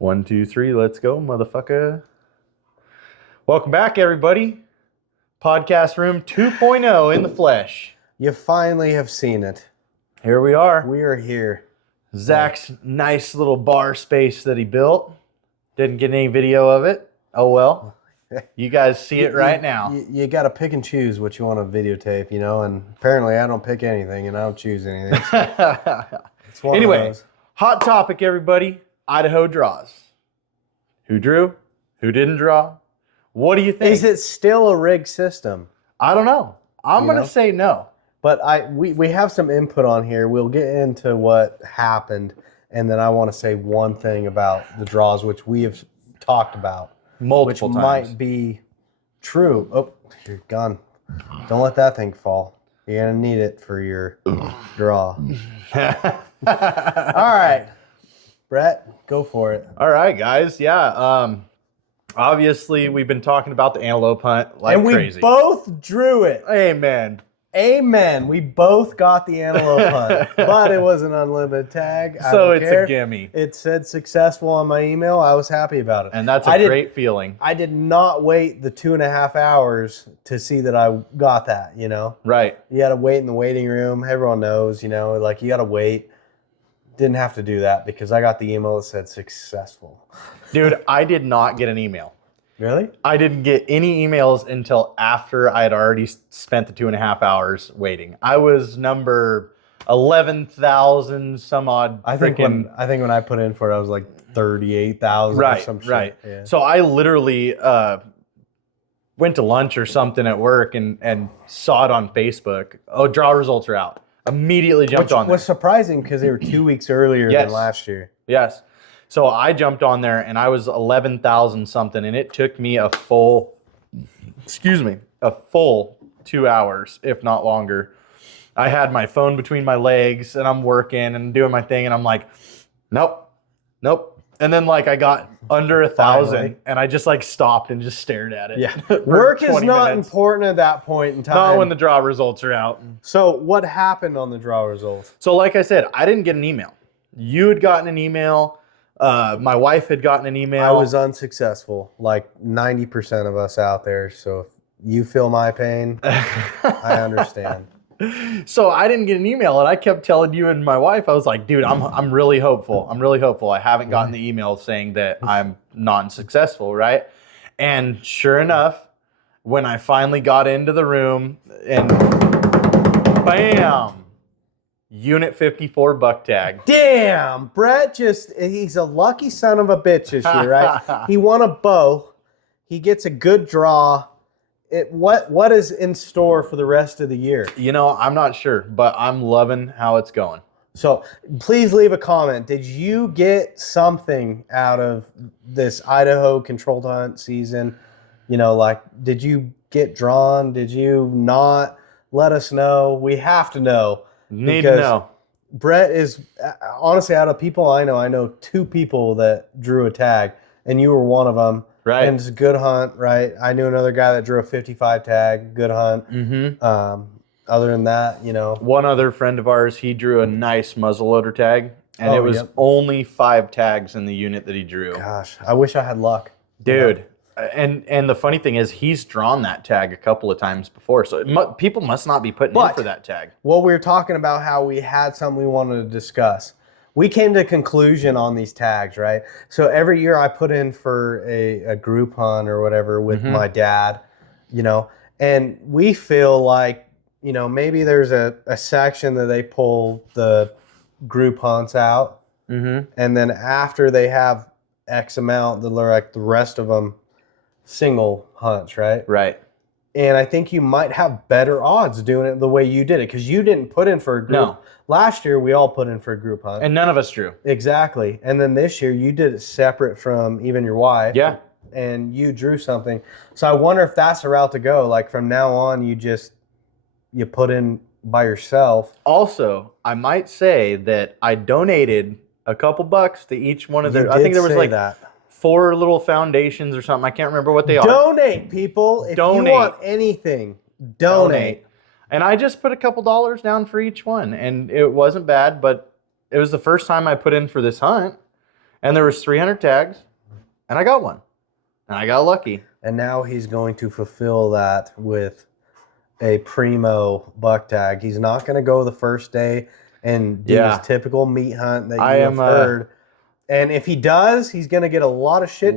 One, two, three, let's go, motherfucker. Welcome back, everybody. Podcast Room 2.0 in the flesh. You finally have seen it. Here we are. We are here. Zach's nice little bar space that he built. Didn't get any video of it. Oh, well. You guys see it right now. You got to pick and choose what you want to videotape, you know, and apparently I don't pick anything and I don't choose anything. So anyway, hot topic, everybody. Idaho draws. Who drew? Who didn't draw? What do you think? Is it still a rigged system? I don't know. I'm going to say no. But we have some input on here. We'll get into what happened, and then I want to say one thing about the draws, which we have talked about. Multiple times. Might be true. Oh, you're gone. Don't let that thing fall. You're going to need it for your draw. All right. Brett, go for it. All right, guys. Yeah. Obviously, we've been talking about the antelope hunt like crazy. And we both drew it. Amen. Amen. We both got the antelope hunt, but it was an unlimited tag. So it's a gimme. It said successful on my email. I was happy about it. And that's a great feeling. I did not wait the 2.5 hours to see that I got that, you know? Right. You got to wait in the waiting room. Everyone knows, you know, like you got to wait. Didn't have to do that because I got the email that said successful. Dude, I did not get an email. Really? I didn't get any emails until after I had already spent the 2.5 hours waiting. I was number 11,000 some odd. I think when I put in for it, I was like 38,000 or some shit. Right. Yeah. So I literally went to lunch or something at work and saw it on Facebook. Oh, draw results are out. Immediately jumped on there. Which was surprising because they were 2 weeks earlier than last year. Yes. So I jumped on there and I was 11,000 something, and it took me a full 2 hours, if not longer. I had my phone between my legs and I'm working and doing my thing, and I'm like, nope. And then like I got under 1,000 and I just like stopped and just stared at it. Yeah. Work is not important at that point in time. Not when the draw results are out. So what happened on the draw results? So like I said, I didn't get an email. You had gotten an email. My wife had gotten an email. I was unsuccessful, like 90% of us out there. So if you feel my pain, I understand. So I didn't get an email, and I kept telling you and my wife, I was like, dude, I'm really hopeful. I'm really hopeful. I haven't gotten the email saying that I'm non-successful, right? And sure enough, when I finally got into the room, and bam, Unit 54 buck tag. Damn, Brett he's a lucky son of a bitch this year, right? He won a bow. He gets a good draw. What is in store for the rest of the year? You know, I'm not sure, but I'm loving how it's going. So please leave a comment. Did you get something out of this Idaho controlled hunt season? You know, like, did you get drawn? Did you not? Let us know. We have to know. Need to know. Brett is, honestly, out of people I know 2 people that drew a tag, and you were one of them. Right. And it's a good hunt, right? I knew another guy that drew a 55 tag, good hunt. Mm-hmm. Other than that, you know. One other friend of ours, he drew a nice muzzleloader tag, and it was only 5 tags in the unit that he drew. Gosh, I wish I had luck. Dude, and the funny thing is he's drawn that tag a couple of times before, so people must not be putting in for that tag. Well, we were talking about how we had something we wanted to discuss. We came to a conclusion on these tags, right? So every year I put in for a group hunt or whatever with my dad, you know, and we feel like, you know, maybe there's a section that they pull the group hunts out, and then after they have X amount, they're like the rest of them single hunts, right? Right. And I think you might have better odds doing it the way you did it, because you didn't put in for a group. No. Last year, we all put in for a group hunt. And none of us drew. Exactly. And then this year, you did it separate from even your wife. Yeah. And you drew something. So I wonder if that's the route to go. Like from now on, you put in by yourself. Also, I might say that I donated a couple bucks to each one of their. I think there was like that. 4 little foundations or something. I can't remember what they are. Donate, people. If you want anything, donate. And I just put a couple dollars down for each one, and it wasn't bad. But it was the first time I put in for this hunt, and there was 300 tags, and I got one, and I got lucky. And now he's going to fulfill that with a primo buck tag. He's not going to go the first day and do his typical meat hunt that you have heard. And if he does, he's going to get a lot of shit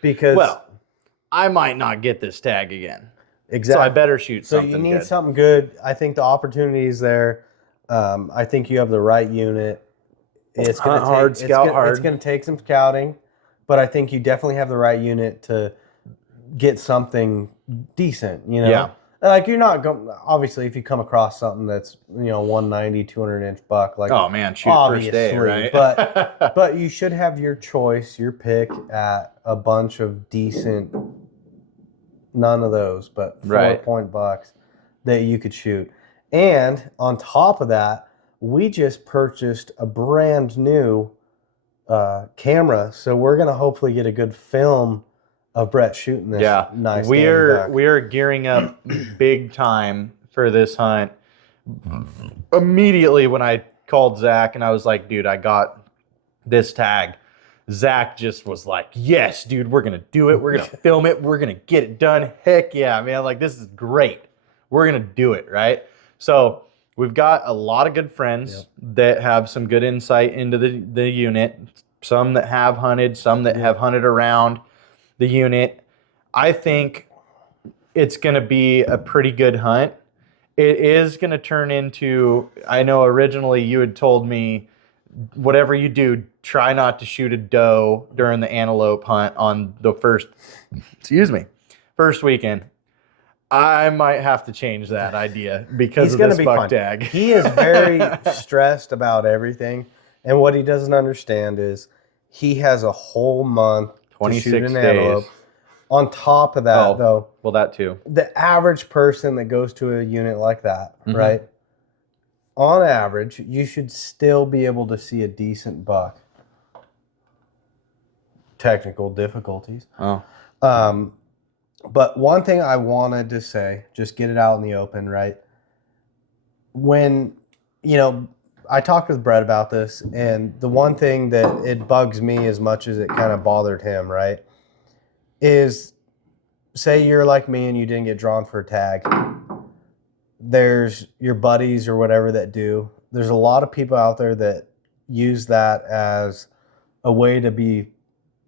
because I might not get this tag again. Exactly. So I better shoot something good. So you need something good. I think the opportunity is there. I think you have the right unit. It's going to hard, scout hard. It's going to take some scouting, but I think you definitely have the right unit to get something decent, you know? Yeah. Like you're not going, obviously if you come across something that's, 190, 200 inch buck, like, oh man, shoot first day, right? but you should have your choice, your pick at a bunch of decent, none of those, but 4-point bucks that you could shoot. And on top of that, we just purchased a brand new camera, so we're gonna hopefully get a good film of Brett shooting this. Yeah, nice. We are gearing up big time for this hunt. Immediately when I called Zach and I was like, dude, I got this tag. Zach just was like, yes, dude, we're gonna do it. We're gonna film it. We're gonna get it done. Heck yeah, man! Like this is great. We're gonna do it, right? So we've got a lot of good friends that have some good insight into the unit. Some that have hunted, some that have hunted around the unit. I think it's going to be a pretty good hunt. It is going to turn into, I know originally you had told me, whatever you do, try not to shoot a doe during the antelope hunt on the first weekend. I might have to change that idea because of this buck tag. He is very stressed about everything. And what he doesn't understand is he has a whole month 26 to shoot an days. antelope. On top of that, though, well, that too. The average person that goes to a unit like that, right? On average, you should still be able to see a decent buck. Technical difficulties. Oh. But one thing I wanted to say, just get it out in the open, right? When, I talked with Brett about this, and the one thing that it bugs me as much as it kind of bothered him, right, is say you're like me and you didn't get drawn for a tag. There's your buddies or whatever that do. There's a lot of people out there that use that as a way to be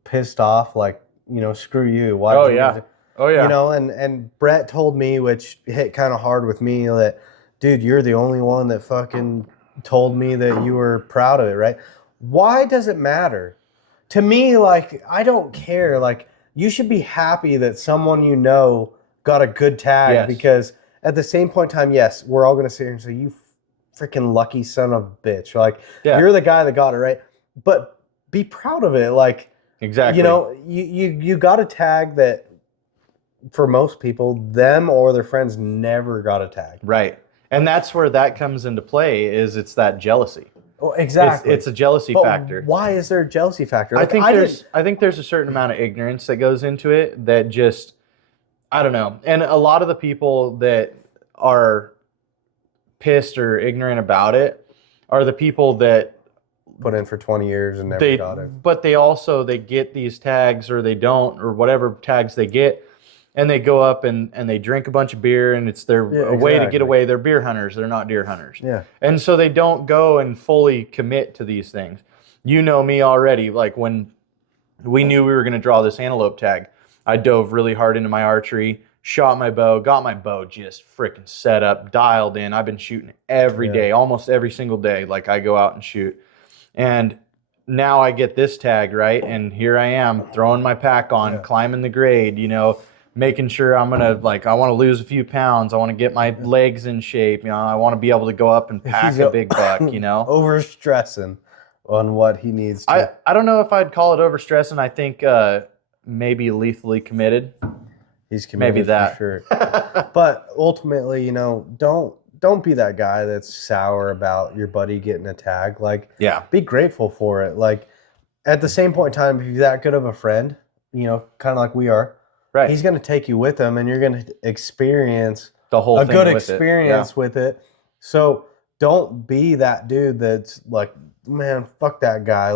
pissed off, like, screw you. Why? Oh, yeah. Oh, yeah. And Brett told me, which hit kind of hard with me, that, dude, you're the only one that fucking told me that you were proud of it, right? Why does it matter? To me, like, I don't care. Like, you should be happy that someone got a good tag, because at the same point in time, yes, we're all going to sit here and say, you freaking lucky son of a bitch. Like, you're the guy that got it, right? But be proud of it. Like, exactly. You got a tag that, for most people, them or their friends never got a tag. Right. And that's where that comes into play, is it's that jealousy. Oh, exactly. It's a jealousy factor. Why is there a jealousy factor? Like, I think there's a certain amount of ignorance that goes into it that just, I don't know. And a lot of the people that are pissed or ignorant about it are the people that put in for 20 years and never got it. But they get these tags, or they don't, or whatever tags they get, and they go up and they drink a bunch of beer, and it's their way to get away. They're beer hunters. They're not deer hunters. Yeah. And so they don't go and fully commit to these things. You know me already. Like when we knew we were going to draw this antelope tag, I dove really hard into my archery, shot my bow, got my bow just freaking set up, dialed in. I've been shooting every day, almost every single day. Like I go out and shoot. And now I get this tag, right? And here I am throwing my pack on, climbing the grade, making sure I'm gonna I want to lose a few pounds. I want to get my legs in shape. I want to be able to go up and pack a big buck. Over stressing on what he needs to. I don't know if I'd call it over stressing. I think maybe lethally committed. He's committed, maybe that for sure. But ultimately, don't be that guy that's sour about your buddy getting a tag. Be grateful for it. At the same point in time, if you're that good of a friend, kind of like we are, right? He's going to take you with him, and you're going to experience the whole thing good with experience it. With it. So don't be that dude that's like, man, fuck that guy.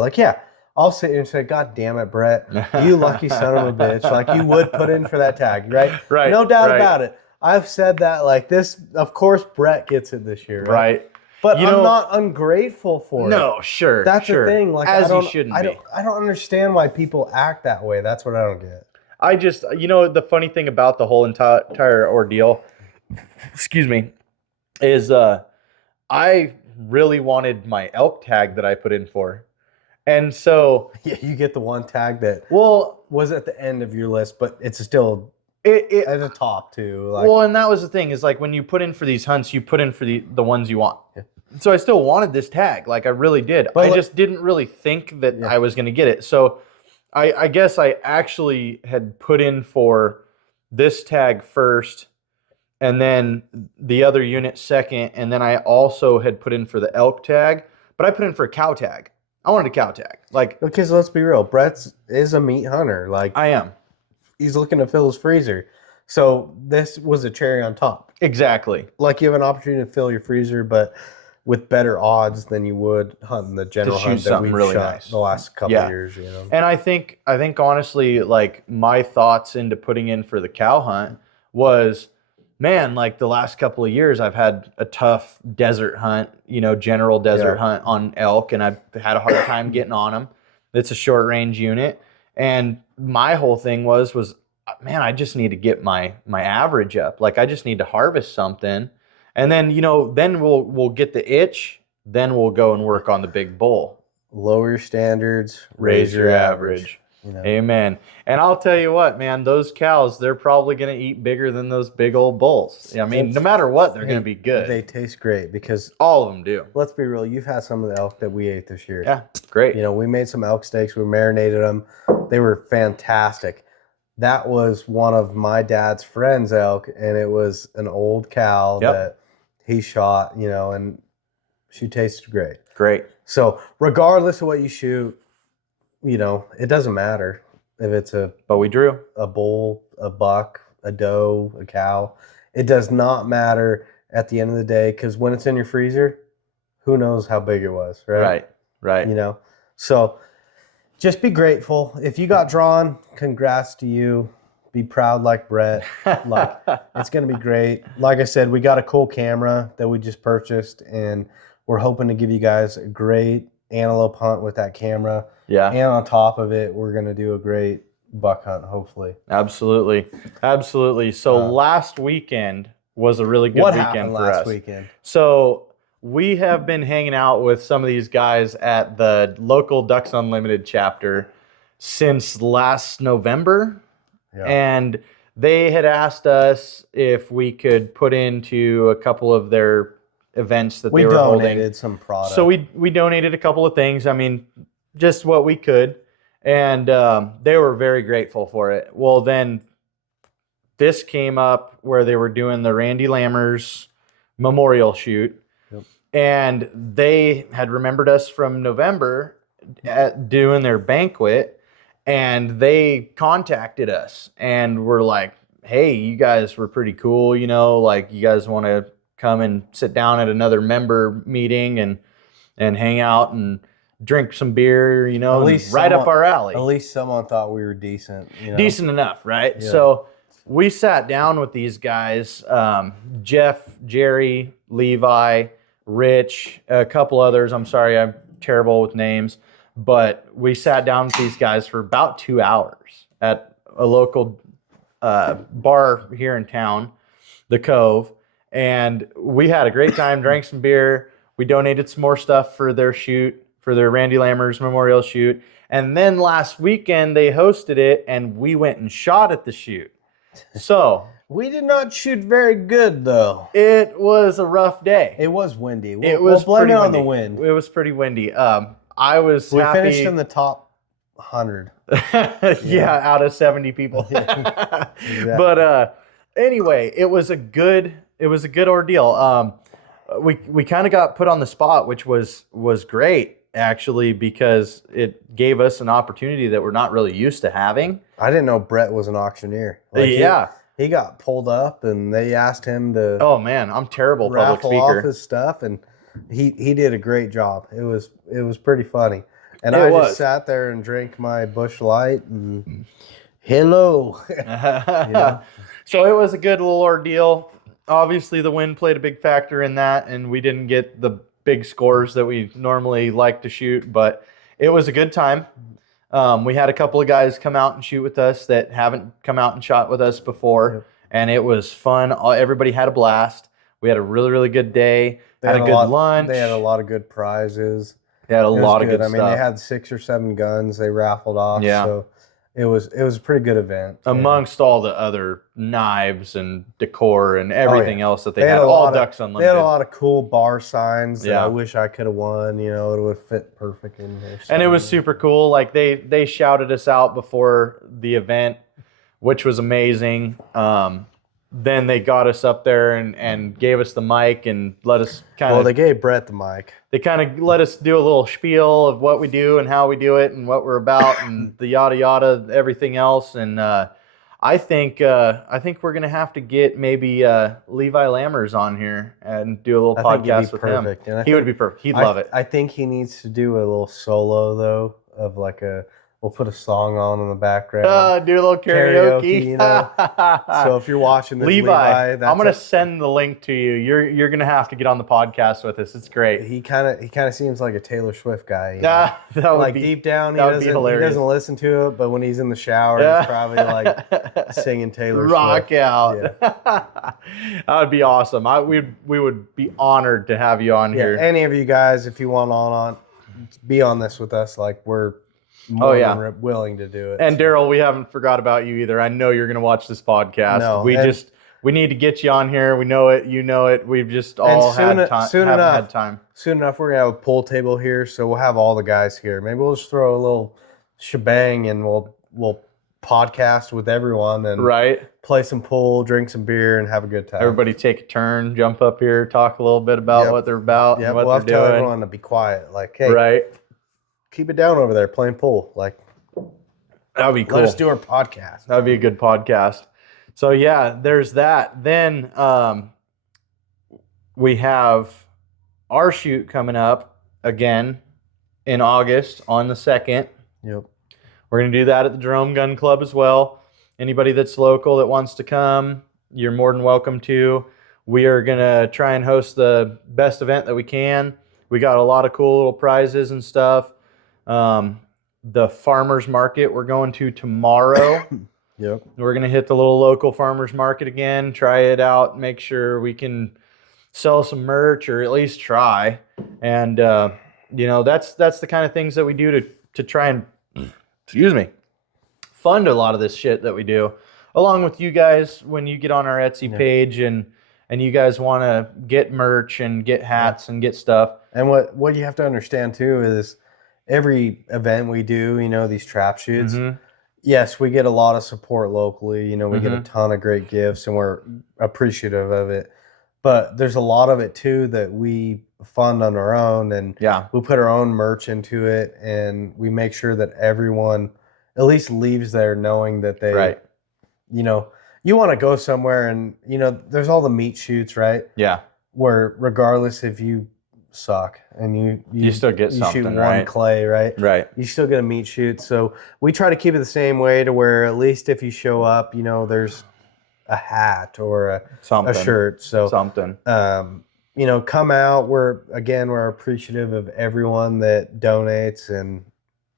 I'll sit here and say, God damn it, Brett, you lucky son of a bitch. You would put in for that tag, right? Right. No doubt about it. I've said that this. Of course, Brett gets it this year, right? But I'm not ungrateful for it. No, sure. That's the thing. As you shouldn't be. I don't understand why people act that way. That's what I don't get. I just, the funny thing about the whole entire ordeal, excuse me, is I really wanted my elk tag that I put in for. And so... Yeah, you get the one tag that was at the end of your list, but it's still at the top too. And that was the thing, is when you put in for these hunts, you put in for the ones you want. Yeah. So I still wanted this tag, I really did. But I just didn't really think that I was going to get it. So I guess I actually had put in for this tag first, and then the other unit second, and then I also had put in for the elk tag, but I put in for a cow tag. I wanted a cow tag. Because let's be real, Brett is a meat hunter. I am. He's looking to fill his freezer. So this was a cherry on top. Exactly. You have an opportunity to fill your freezer, but with better odds than you would hunting the general hunt that we've really shot the last couple of years. And I think honestly, my thoughts into putting in for the cow hunt was, man, the last couple of years I've had a tough desert hunt, general desert hunt on elk, and I've had a hard time getting on them. It's a short range unit. And my whole thing was, man, I just need to get my average up. I just need to harvest something. And then, then we'll get the itch. Then we'll go and work on the big bull. Lower your standards, raise your average. Amen. And I'll tell you what, man, those cows, they're probably going to eat bigger than those big old bulls. I mean, no matter what, they're going to be good. They taste great because all of them do. Let's be real. You've had some of the elk that we ate this year. Yeah, great. We made some elk steaks. We marinated them. They were fantastic. That was one of my dad's friend's elk, and it was an old cow that he shot, and she tasted great. Great. So regardless of what you shoot, it doesn't matter if it's but we drew a bull, a buck, a doe, a cow. It does not matter at the end of the day, because when it's in your freezer, who knows how big it was, right? Right. So just be grateful. If you got drawn, congrats to you. Be proud like Brett. It's going to be great. Like I said, we got a cool camera that we just purchased, and we're hoping to give you guys a great antelope hunt with that camera. Yeah. And on top of it, we're going to do a great buck hunt, hopefully. Absolutely. So last weekend was a really good weekend for us. Last weekend? So we have been hanging out with some of these guys at the local Ducks Unlimited chapter since last November. Yeah. And they had asked us if we could put into a couple of their events that they were holding. We donated some product. So we donated a couple of things. I mean, just what we could. And they were very grateful for it. Well, then this came up where they were doing the Randy Lammers memorial shoot. Yep. And they had remembered us from November at doing their banquet. And they contacted us and were like, hey, you guys were pretty cool. You guys want to come and sit down at another member meeting and hang out and drink some beer, at least right up our alley. At least someone thought we were decent. Decent enough, right? Yeah. So we sat down with these guys, Jeff, Jerry, Levi, Rich, a couple others. I'm sorry, I'm terrible with names. But we sat down with these guys for about 2 hours at a local bar here in town, the Cove. And we had a great time, drank some beer. We donated some more stuff for their shoot, for their Randy Lammers memorial shoot. And then last weekend they hosted it and we went and shot at the shoot. So we did not shoot very good, though. it was a rough day. It was windy. It was we'll blame pretty it on windy. the wind. It was pretty windy. I was We happy. finished in the top 100. Yeah, out of 70 people. Exactly. But anyway, it was a good ordeal. We kind of got put on the spot, which was great actually, because it gave us an opportunity that we're not really used to having. I didn't know Brett was an auctioneer. Yeah. He got pulled up and they asked him to Oh man, I'm terrible public raffle speaker. off his stuff, and he did a great job. It was pretty funny. And It I was. just sat there and drank my Busch Light and hello. So it was a good little ordeal. Obviously, the wind played a big factor in that, and we didn't get the big scores that we normally like to shoot, but it was a good time. We had a couple of guys come out and shoot with us that haven't come out and shot with us before, Yep. and it was fun. Everybody had a blast. We had a really, really good day. Had a good lunch. They had a lot of good prizes. They had a It was lot of good I stuff. mean, they had 6 or 7 guns they raffled off. Yeah. So it was a pretty good event. Amongst all the other knives and decor and everything else that they had, a all lot Ducks They Unlimited. had a lot of cool bar signs that Yeah. I wish I could have won. You know, it would fit perfect in there. And it was super cool. Like they shouted us out before the event, which was amazing. Then they got us up there and gave us the mic and let us Well, they gave Brett the mic. they kind of let us do a little spiel of what we do and how we do it and what we're about and the yada yada, everything else. And I think we're gonna have to get maybe Levi Lammers on here and do a little I think he'd podcast be with perfect. him. And He would be perfect. He'd love it. I think he needs to do a little solo though, of like we'll put a song on in the background. Do a little karaoke. You know? So if you're watching this, Levi, that's I'm gonna send the link to you. You're gonna have to get on the podcast with us. It's great. He kind of seems like a Taylor Swift guy. You know? That would Like be deep down, that would be he hilarious. doesn't listen to it, but when he's in the shower, he's probably like singing Taylor rock Swift. out. That would be awesome. We would be honored to have you on Yeah, here. any of you guys, if you want be on this with us, like we're more than willing to do it. And Daryl, we haven't forgot about you either. I know you're going to watch this podcast. No, we need to get you on here. We know it. You know it. We've just all had time. Soon enough, we're gonna have a pool table here, so we'll have all the guys here. Maybe we'll just throw a little shebang and we'll podcast with everyone and play some pool, drink some beer, and have a good time. Everybody take a turn, jump up here, talk a little bit about what they're about, and what we'll have to they're tell doing. everyone to be quiet. Like, hey, keep it down over there playing pool. Like, that would be cool. Let us do our podcast. That would be a good podcast. So yeah, there's that. Then we have our shoot coming up again in August on the 2nd. Yep. We're going to do that at the Jerome Gun Club as well. Anybody that's local that wants to come, you're more than welcome to. We are going to try and host the best event that we can. We got a lot of cool little prizes and stuff. The farmers market we're going to tomorrow. Yep. We're going to hit the little local farmers market again, try it out, make sure we can sell some merch or at least try. And, that's the kind of things that we do to try and, fund a lot of this shit that we do. Along with you guys, when you get on our Etsy page and you guys want to get merch and get hats and get stuff. And what you have to understand too is every event we do, these trap shoots, yes, we get a lot of support locally. We get a ton of great gifts and we're appreciative of it. But there's a lot of it too that we fund on our own, and we put our own merch into it, and we make sure that everyone at least leaves there knowing that they, you want to go somewhere and, there's all the meat shoots, right? Yeah. Where regardless if you suck and you still get something, shoot right? one clay, right? Right. You still get a meat shoot. So we try to keep it the same way to where at least if you show up, there's a hat or a shirt. So something. Come out. We're appreciative of everyone that donates, and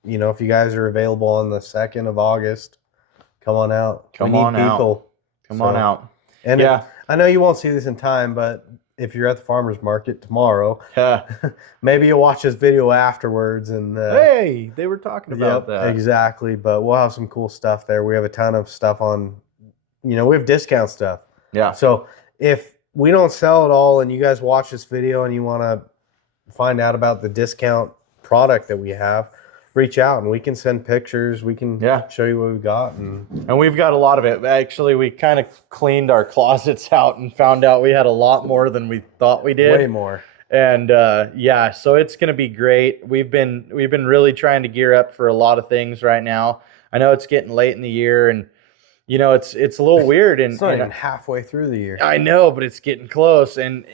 if you guys are available on the 2nd of August, come on out. Come on out. And I know you won't see this in time, but if you're at the farmer's market tomorrow, maybe you'll watch this video afterwards. And hey, they were talking about that. Exactly. But we'll have some cool stuff there. We have a ton of stuff on we have discount stuff. Yeah. So if we don't sell it all and you guys watch this video and you want to find out about the discount product that we have, reach out and we can send pictures. We can show you what we've got. And we've got a lot of it. Actually, we kind of cleaned our closets out and found out we had a lot more than we thought we did. Way more. And so it's going to be great. We've been really trying to gear up for a lot of things right now. I know it's getting late in the year, and it's a little weird. And it's not even halfway through the year. I know, but it's getting close. And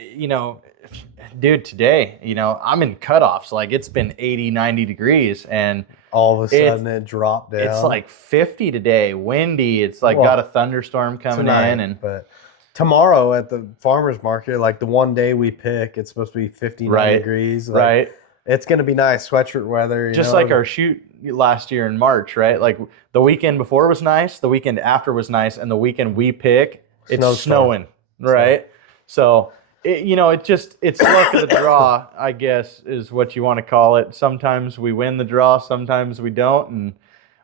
dude, today, I'm in cutoffs. Like, it's been 80, 90 degrees, and all of a sudden it dropped down. It's like 50 today, windy. It's like got a thunderstorm coming in. But tomorrow at the farmer's market, like the one day we pick, it's supposed to be 59 degrees. Like, right. It's going to be nice, sweatshirt weather. Just like our shoot last year in March, right? Like the weekend before was nice, the weekend after was nice, and the weekend we pick, it's snowing, right? So, it's luck of the draw, I guess, is what you want to call it. Sometimes we win the draw, sometimes we don't, and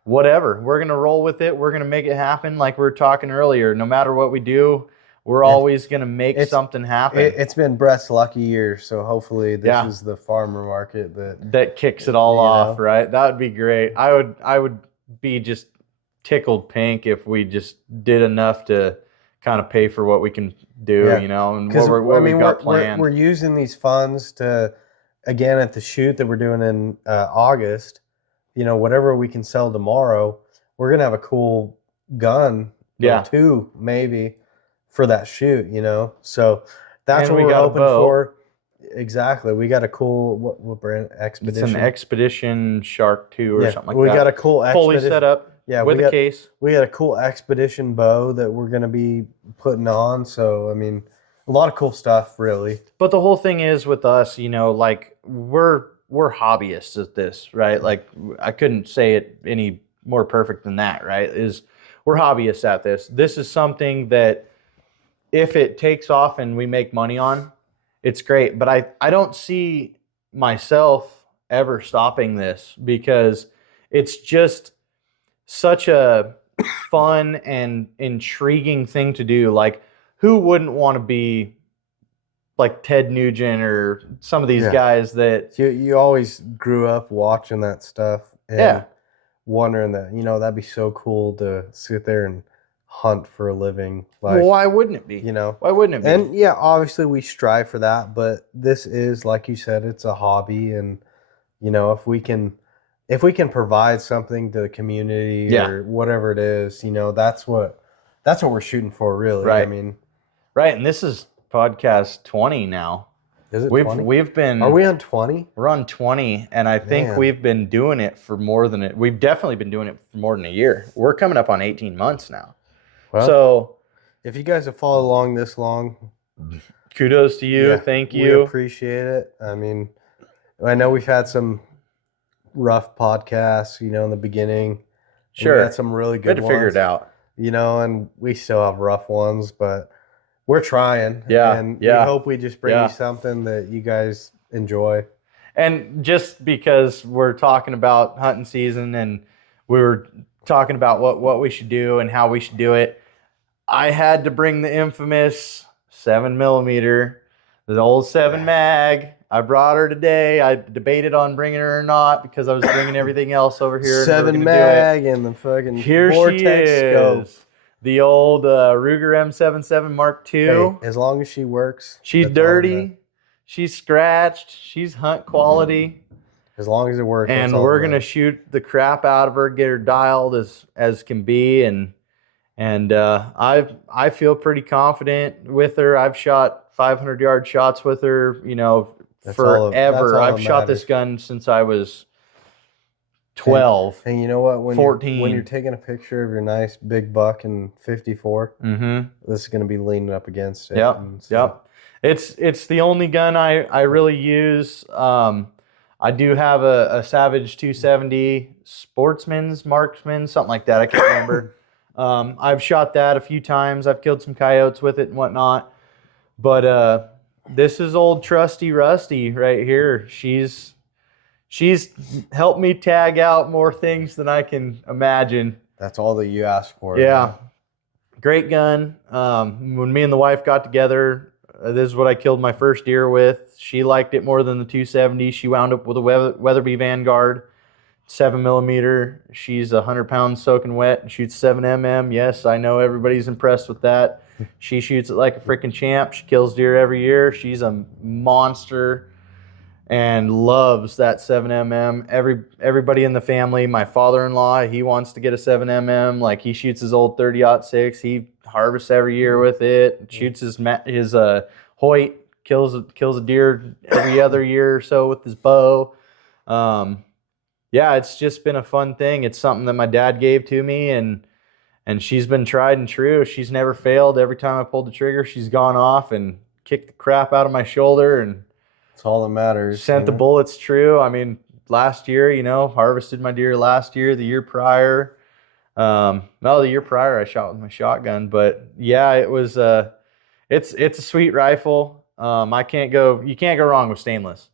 whatever. We're going to roll with it. We're going to make it happen like we were talking earlier. No matter what we do, we're always going to make something happen. It's been Brett's lucky year, so hopefully this is the farmer market that kicks it all off, right? That would be great. I would be just tickled pink if we just did enough to kind of pay for what we can do, and what we've got planned. We're using these funds to, again, at the shoot that we're doing in August, whatever we can sell tomorrow, we're going to have a cool gun or two maybe for that shoot, So that's what we're hoping for. Exactly. We got a cool, what brand? Expedition? It's an Expedition Shark 2 or something like that. We got a cool Fully set up. Yeah, with a case. We got a cool Expedition bow that we're going to be putting on. So, I mean, a lot of cool stuff, really. But the whole thing is with us, like we're hobbyists at this, right? Like I couldn't say it any more perfect than that, right? We're hobbyists at this. This is something that if it takes off and we make money on, it's great. But I don't see myself ever stopping this because it's just such a fun and intriguing thing to do. Like, who wouldn't want to be like Ted Nugent or some of these guys that you always grew up watching that stuff and wondering that, that'd be so cool to sit there and hunt for a living. Like, well, why wouldn't it be? Why wouldn't it be? And obviously we strive for that, but this is, like you said, it's a hobby, and if we can provide something to the community or whatever it is, that's what we're shooting for, really. Right. I mean, right. And this is podcast 20 now. Is it 20? We've been. Are we on 20? We're on 20, and I think we've been doing it for more than it. We've definitely been doing it for more than a year. We're coming up on 18 months now. Well, so if you guys have followed along this long, kudos to you. Thank you. We appreciate it. I mean, I know we've had some rough podcasts, in the beginning. Sure. We had some really good ones. We had to figure it out. And we still have rough ones, but we're trying. Yeah. And we hope we just bring you something that you guys enjoy. And just because we're talking about hunting season and we were talking about what we should do and how we should do it, I had to bring the infamous 7mm, the old 7 mag. I brought her today. I debated on bringing her or not because I was bringing everything else over here. 7 mag and the fucking vortex scope. The old Ruger M77 Mark II. Hey, as long as she works. She's dirty. She's scratched. She's hunt quality. As long as it works. And we're going to shoot the crap out of her, get her dialed as can be. And I feel pretty confident with her. I've shot 500-yard shots with her, forever. I've shot this gun since I was 12. And you know what? When 14. When you're taking a picture of your nice big buck in 54, this is going to be leaning up against it. Yep. It's the only gun I really use. I do have a Savage 270 Sportsman's Marksman, something like that. I can't remember. I've shot that a few times. I've killed some coyotes with it and whatnot. But this is old trusty Rusty right here. She's helped me tag out more things than I can imagine. That's all that you asked for. Yeah. Man. Great gun. When me and the wife got together, this is what I killed my first deer with. She liked it more than the 270. She wound up with a Weatherby Vanguard 7mm. She's 100 pounds soaking wet and shoots 7mm. Yes, I know everybody's impressed with that. She shoots it like a freaking champ. She kills deer every year. She's a monster and loves that 7mm. Everybody in the family, my father-in-law, he wants to get a 7mm. Like, he shoots his old 30-06. He harvests every year with it. Shoots his Hoyt. Kills a deer every other year or so with his bow. Yeah, it's just been a fun thing. It's something that my dad gave to me, and she's been tried and true. She's never failed. Every time I pulled the trigger, she's gone off and kicked the crap out of my shoulder, and it's all that matters. Sent the bullets true. I mean, last year, harvested my deer last year, the year prior. No, the year prior I shot with my shotgun. But yeah, it was it's a sweet rifle. You can't go wrong with stainless.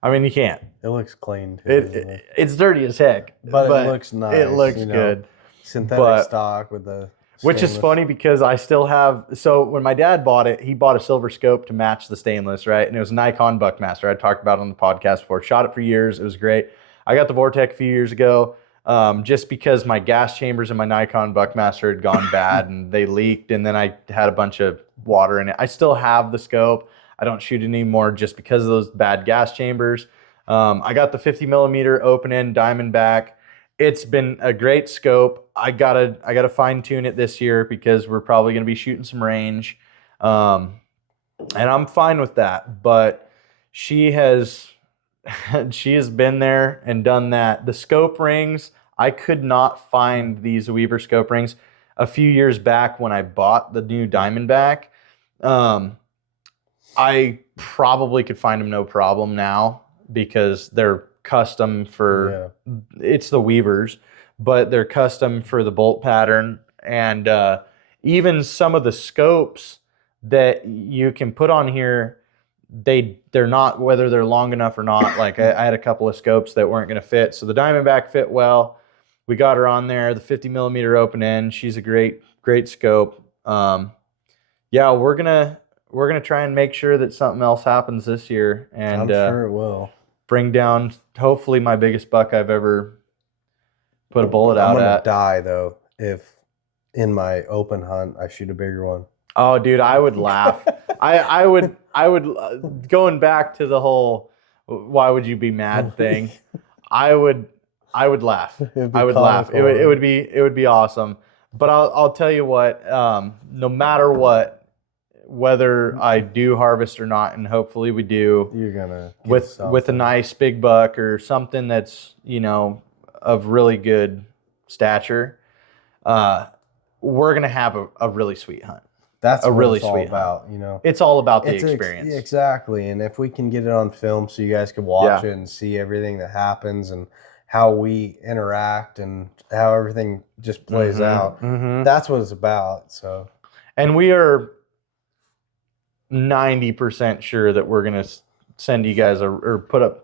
I mean, you can't. It looks clean too. It's dirty as heck. But it looks nice. It looks good. Synthetic stock with the Which is funny because I still have, so when my dad bought it, he bought a silver scope to match the stainless, right? And it was a Nikon Buckmaster. I talked about it on the podcast before. Shot it for years. It was great. I got the Vortec a few years ago just because my gas chambers in my Nikon Buckmaster had gone bad and they leaked, and then I had a bunch of water in it. I still have the scope. I don't shoot it anymore just because of those bad gas chambers. I got the 50mm open end Diamondback. It's been a great scope. I gotta fine tune it this year because we're probably gonna be shooting some range, and I'm fine with that. But she has been there and done that. The scope rings, I could not find these Weaver scope rings a few years back when I bought the new Diamondback. I probably could find them no problem now because they're custom for it's the Weavers, but they're custom for the bolt pattern. And even some of the scopes that you can put on here, they're not, whether they're long enough or not. Like I had a couple of scopes that weren't going to fit, so the Diamondback fit well. We got her on there, the 50mm open end. She's a great scope. Yeah, we're gonna try and make sure that something else happens this year, and I'm sure it will. Bring down hopefully my biggest buck I've ever put a bullet out at. I'm gonna die though if in my open hunt I shoot a bigger one. Oh, dude, I would laugh. I would going back to the whole "why would you be mad" thing. I would laugh. I would laugh. It would be awesome. But I'll tell you what. No matter what, whether I do harvest or not, and hopefully we do, you're gonna with a nice big buck or something that's of really good stature, we're gonna have a really sweet hunt. That's a what really it's all sweet about, hunt. It's all about the experience. Exactly, and if we can get it on film so you guys can watch it and see everything that happens and how we interact and how everything just plays out, that's what it's about. So, and we are 90% sure that we're gonna send you guys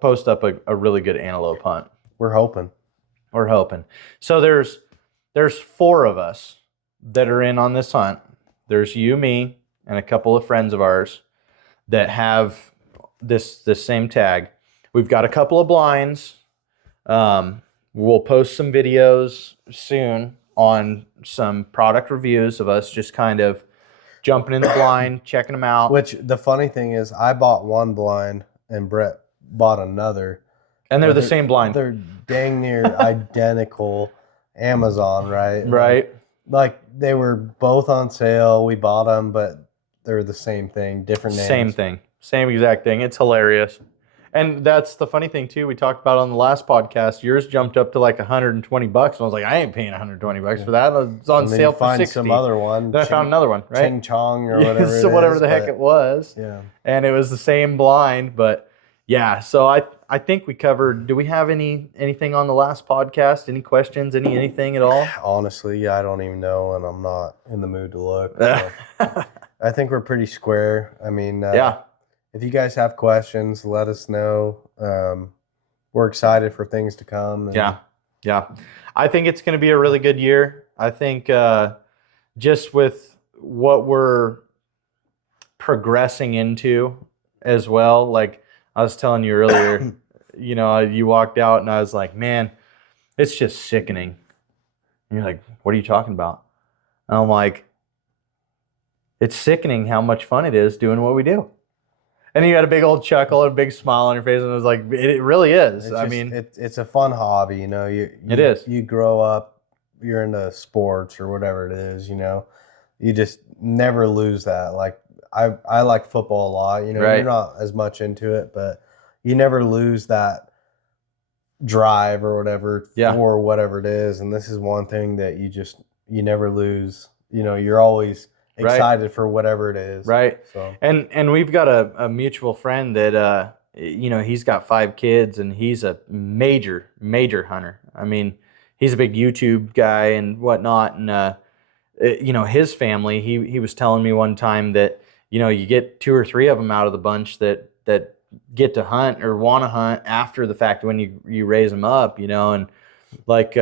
post up a really good antelope hunt. We're hoping. So there's 4 of us that are in on this hunt. There's you, me, and a couple of friends of ours that have this same tag. We've got a couple of blinds. We'll post some videos soon on some product reviews of us just kind of jumping in the blind, checking them out. Which the funny thing is, I bought one blind and Brett bought another. And they're the same blind. They're dang near identical. Amazon, right? Right. Like they were both on sale. We bought them, but they're the same thing, different names. Same thing. Same exact thing. It's hilarious. And that's the funny thing too. We talked about on the last podcast. Yours jumped up to like $120, and I was like, I ain't paying $120 for that. It's on sale for $60. Some other one. Then I found another one, right? Ching Chong or whatever. So whatever the heck it was. Yeah. And it was the same blind, but yeah. So I think we covered. Do we have anything on the last podcast? Any questions? Anything at all? Honestly, I don't even know, and I'm not in the mood to look. So. I think we're pretty square. I mean, yeah. If you guys have questions, let us know. We're excited for things to come. Yeah. I think it's going to be a really good year. I think just with what we're progressing into as well. Like I was telling you earlier, you walked out and I was like, man, it's just sickening. And you're like, what are you talking about? And I'm like, it's sickening how much fun it is doing what we do. And you had a big old chuckle and a big smile on your face, and I was like, it really is. It's a fun hobby, it is. You grow up, you're into sports or whatever it is, you just never lose that. Like I like football a lot, Right. you're not as much into it, but you never lose that drive or whatever for whatever it is. And this is one thing that you never lose. You're always excited for whatever it is. Right. So and we've got a mutual friend that he's got 5 kids and he's a major hunter. I mean, he's a big YouTube guy and whatnot. And his family, he was telling me one time that you get 2 or 3 of them out of the bunch that get to hunt or want to hunt after the fact when you raise them up, and like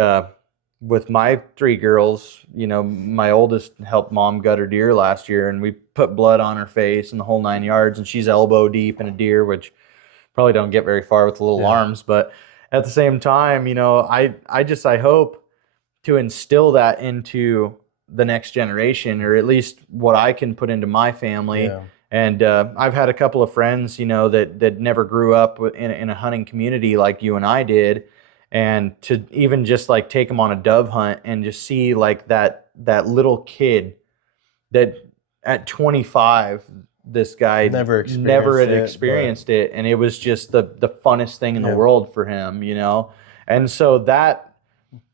with my 3 girls, my oldest helped mom gut her deer last year, and we put blood on her face and the whole 9 yards, and she's elbow deep in a deer, which probably don't get very far with the little arms, but at the same time, I hope to instill that into the next generation, or at least what I can put into my family. Yeah. And I've had a couple of friends, that never grew up in a hunting community like you and I did. And to even just like take them on a dove hunt and just see like that little kid that at 25, this guy never had experienced it. And it was just the funnest thing in the world for him, And so that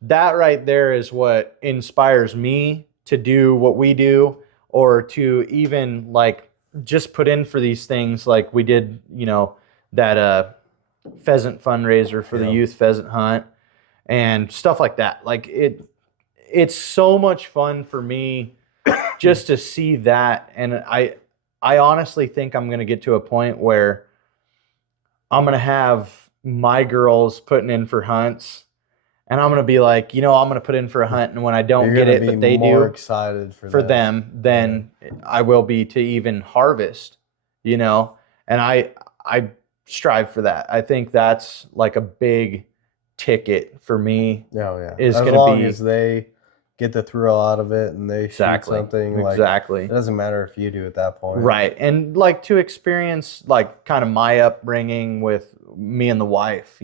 right there is what inspires me to do what we do, or to even like just put in for these things like we did, that pheasant fundraiser for the youth pheasant hunt and stuff like that. Like it's so much fun for me just to see that. And I honestly think I'm going to get to a point where I'm going to have my girls putting in for hunts, and I'm going to be like, I'm going to put in for a hunt, and when I don't get it, but they do, excited for them than I will be to even harvest, and I strive for that. I think that's like a big ticket for me. Oh yeah. Is as going long to be as they get the thrill out of it and they shoot something. Exactly. It doesn't matter if you do at that point. Right. And like to experience like kind of my upbringing with me and the wife,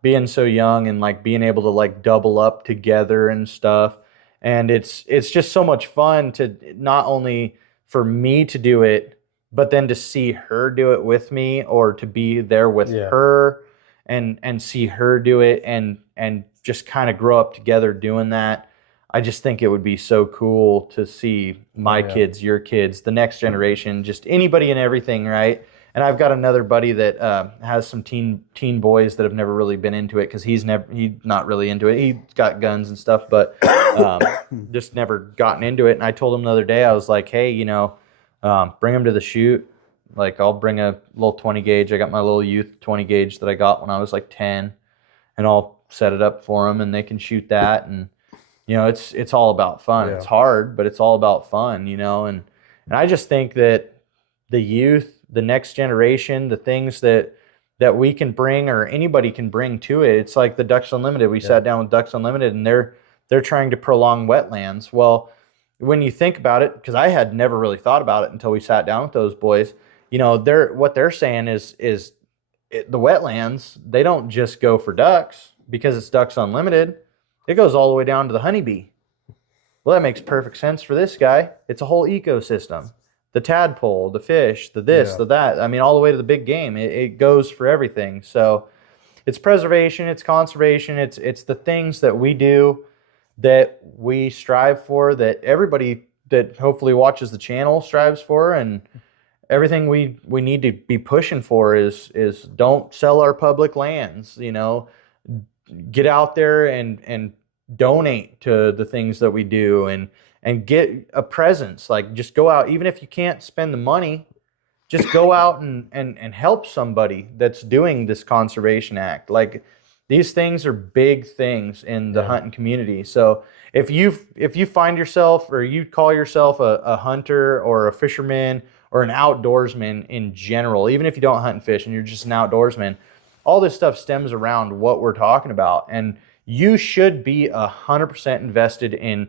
being so young and like being able to like double up together and stuff. And it's just so much fun to not only for me to do it, but then to see her do it with me, or to be there with her and see her do it and just kind of grow up together doing that. I just think it would be so cool to see my kids, your kids, the next generation, just anybody and everything, right? And I've got another buddy that has some teen boys that have never really been into it, because he's not really into it. He's got guns and stuff, but just never gotten into it. And I told him the other day, I was like, hey, bring him to the shoot. Like I'll bring a little 20 gauge. I got my little youth 20 gauge that I got when I was like 10, and I'll set it up for them, and they can shoot that. And it's all about fun. Yeah. It's hard, but it's all about fun, and I just think that the youth, the next generation, the things that we can bring, or anybody can bring to it. It's like the Ducks Unlimited. We sat down with Ducks Unlimited, and they're trying to prolong wetlands. Well, when you think about it, because I had never really thought about it until we sat down with those boys, what they're saying is the wetlands, they don't just go for ducks because it's Ducks Unlimited. It goes all the way down to the honeybee. Well, that makes perfect sense for this guy. It's a whole ecosystem. The tadpole, the fish, the this, the that. I mean, all the way to the big game. It goes for everything. So it's preservation, it's conservation, it's the things that we do, that we strive for, that everybody that hopefully watches the channel strives for, and everything we need to be pushing for is don't sell our public lands, get out there and donate to the things that we do, and get a presence. Like just go out, even if you can't spend the money, just go out and help somebody that's doing this conservation act. Like These things are big things in the hunting community. So if you find yourself, or you call yourself a hunter or a fisherman or an outdoorsman in general, even if you don't hunt and fish and you're just an outdoorsman, all this stuff stems around what we're talking about. And you should be 100% invested in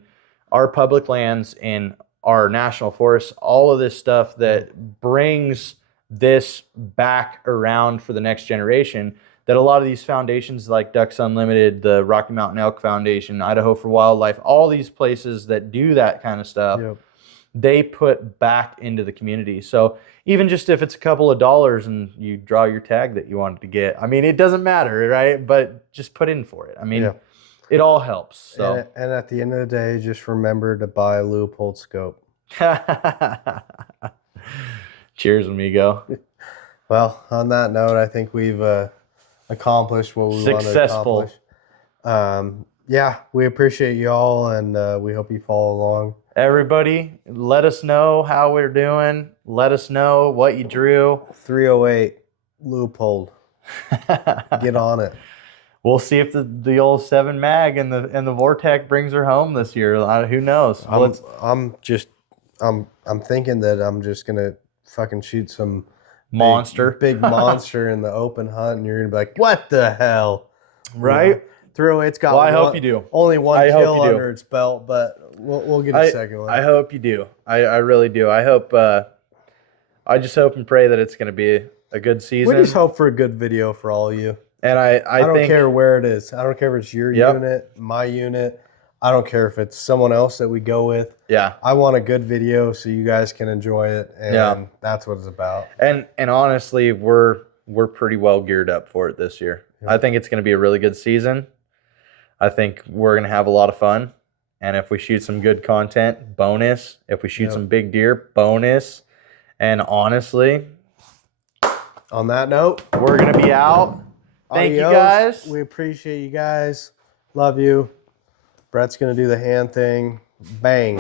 our public lands, in our national forests, all of this stuff that brings this back around for the next generation. That a lot of these foundations like Ducks Unlimited, the Rocky Mountain Elk Foundation, Idaho for Wildlife, all these places that do that kind of stuff, they put back into the community. So even just if it's a couple of dollars and you draw your tag that you wanted to get, I mean, it doesn't matter, right? But just put in for it. I mean, it all helps. So. And at the end of the day, just remember to buy a Leupold scope. Cheers, amigo. Well, on that note, I think we've accomplished what we want to accomplish. Yeah, we appreciate y'all, and we hope you follow along. Everybody, let us know how we're doing. Let us know what you drew. 308 Leupold. Get on it. We'll see if the old 7 mag and the Vortec brings her home this year. Who knows? I'm thinking that I'm just gonna fucking shoot some big monster in the open hunt, and you're gonna be like, what the hell, right? 308's got. Well, I hope you do. Only one kill under its belt, but we'll get a second one. I hope you do. I really do. I hope. I just hope and pray that it's going to be a good season. We just hope for a good video for all of you. And I don't care where it is. I don't care if it's your unit, my unit. I don't care if it's someone else that we go with. Yeah. I want a good video so you guys can enjoy it, and that's what it's about. And honestly, we're pretty well geared up for it this year. I think it's going to be a really good season. I think we're going to have a lot of fun. And if we shoot some good content, bonus. If we shoot some big deer, bonus. And honestly, on that note, we're going to be out. Thank you, guys. We appreciate you guys. Love you. Brett's going to do the hand thing. Bang.